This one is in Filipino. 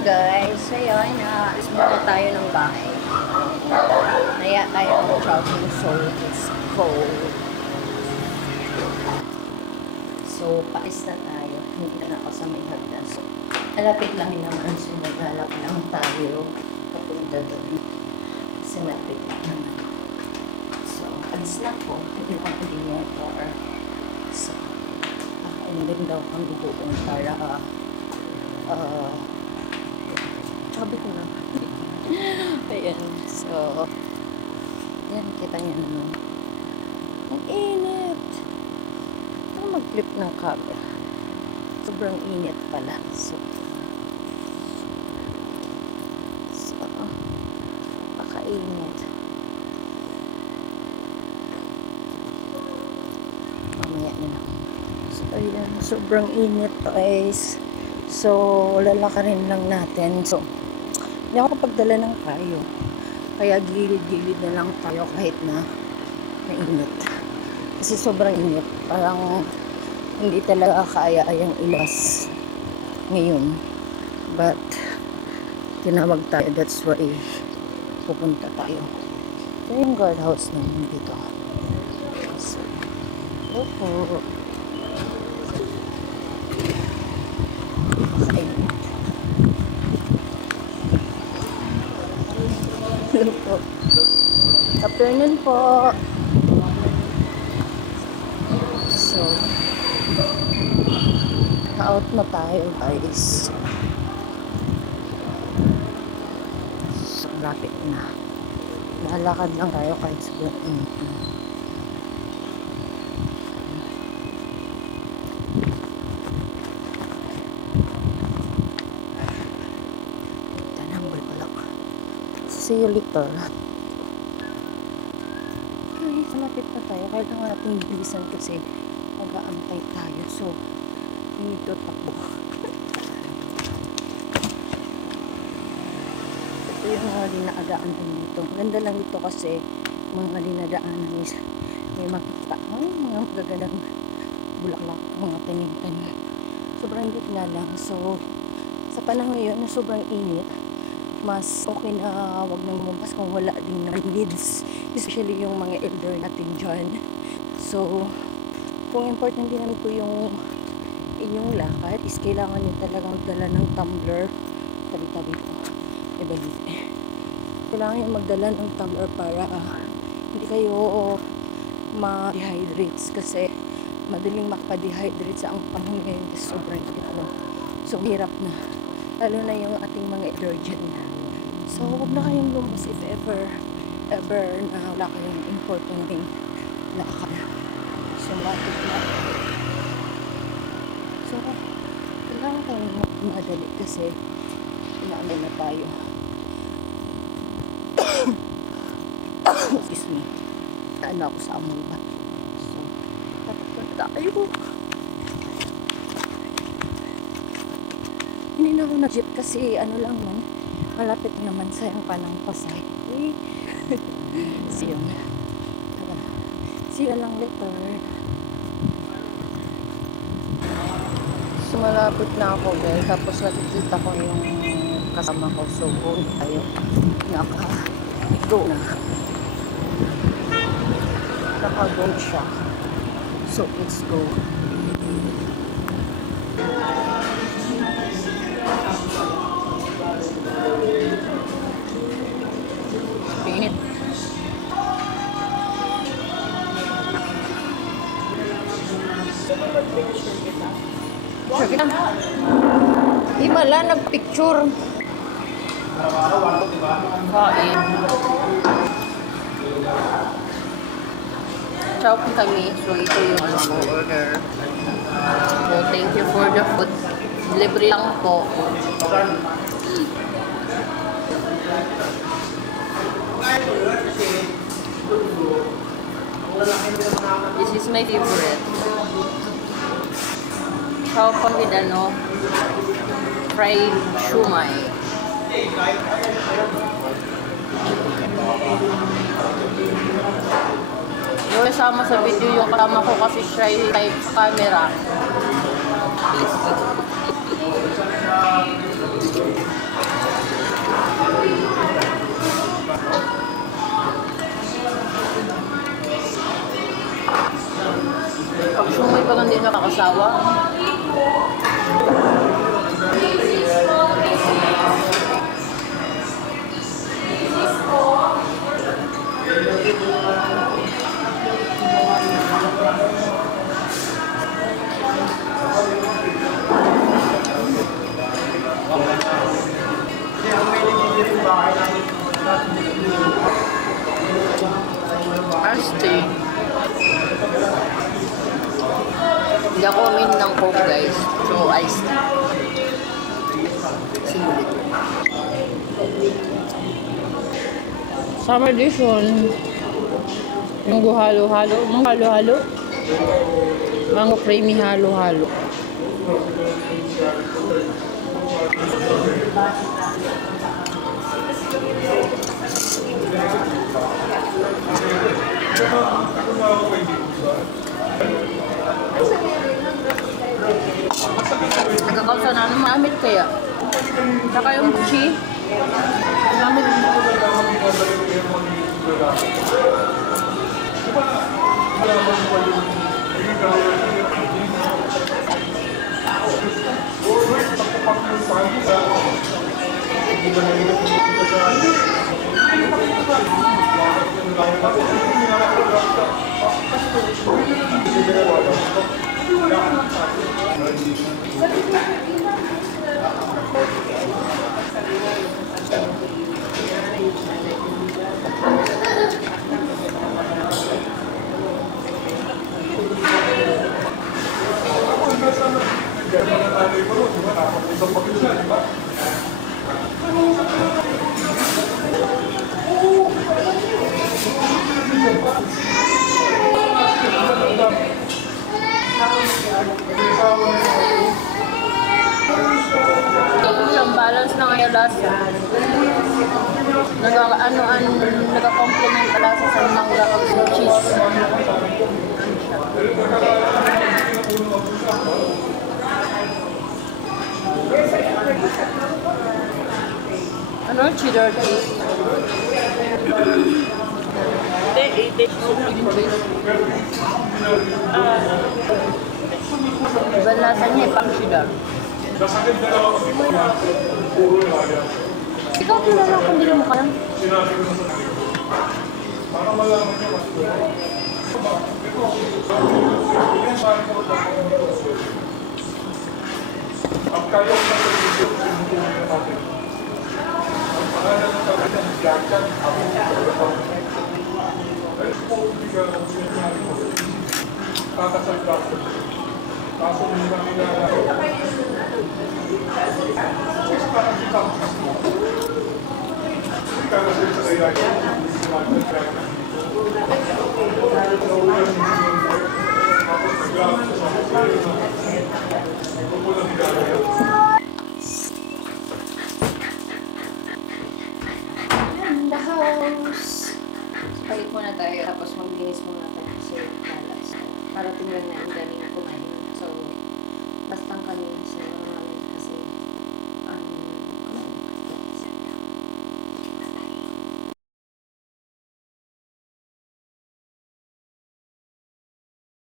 guys, ayun, small tayo ng bahay. Naya tayo ng jogging, so it's cold. So, pais na tayo. Hindi na ako sa may hagdan. So, malapit lang naman. So, maglalak lang tayo papunta doon. Kasi malapit lang. So, alis na po. Hindi lang ko din yung car. So, kakainin daw kami doon para sabi ko na. Ayan. So, yan. Kita niyo naman. Ang init. Ito mag-flip ng camera. Sobrang init pala. So, pakainit. Mamaya na lang. So, ayan. Sobrang init guys. So, lalakarin lang natin. So, hindi ako kapagdala ng kayo. Kaya gilid-gilid na lang tayo kahit na mainit. Kasi sobrang init. Parang hindi talaga kaya yung ilas ngayon. But, tinawag tayo. That's why pupunta tayo. Ito yung guardhouse namin dito. So, hello po. Hello po. Afternoon po. So, out na tayo guys. So, lapit na. Lalakad lang tayo kahit sobrang init. See you later. Okay, malapit na tayo. Kailangan natin bilisan kasi mag-aantay tayo. So, we need to takbo. Ito yung mga dinaagaan dito. Ganda lang dito kasi mga dinadaanan is may makita. Mga magagandang bulaklak, mga tanim-tanim. Sobrang init nga lang. So, sa panahon ngayon na sobrang init, mas okay na wag nang lumabas kung wala din na needs, especially yung mga elder natin dyan. So, kung important din naman po yung inyong lakad, is kailangan nyo talagang magdala ng tumbler. Tabi-tabi po. Kailangan nyo magdala ng tumbler para hindi kayo ma-dehydrates kasi madaling makadehydrate sa ang panahon ngayon kasi sobrang init na. So, hirap na. Lalo na yung ating mga elder dyan. So, huwag na kayong lumabas if ever na wala kayong important thing lakad. So, lapit na. So, kailangan tayong madali kasi inaano na tayo. Excuse me. Ano ako sa amoy ba? So, tatakot tayo. Hindi na ako na-jeep kasi ano lang man. Malapit naman sa yung panang Pasay. See you. See you lang later. So, malapit na ako guys. Tapos nakikita ko yung kasama ko. So, tayo. Naka-go na. Naka-go siya. So, let's go. Init. Picture kita. Imala nagpicture. Kain. Chow kami. So ito yung ano ko order. So thank you for the food. Libre lang po. This is my favorite. Chow pan with ano, fried shumai. Yung kasama sa video yung kasama ko kasi shy type sa camera. Summer edition. Mango halo-halo. Mango halo-halo. Mango creamy halo-halo. Nagkakausa na. Anong maamit kaya? Saka yung chi. Maamit. Isang balance ng yung lasa. Nagka-complement ang lasa sa mangga at cheese. Ano? Cheddar cheese. Iba lasa niya, pang cheddar. Ikaw kilala kung hindi mo kalam.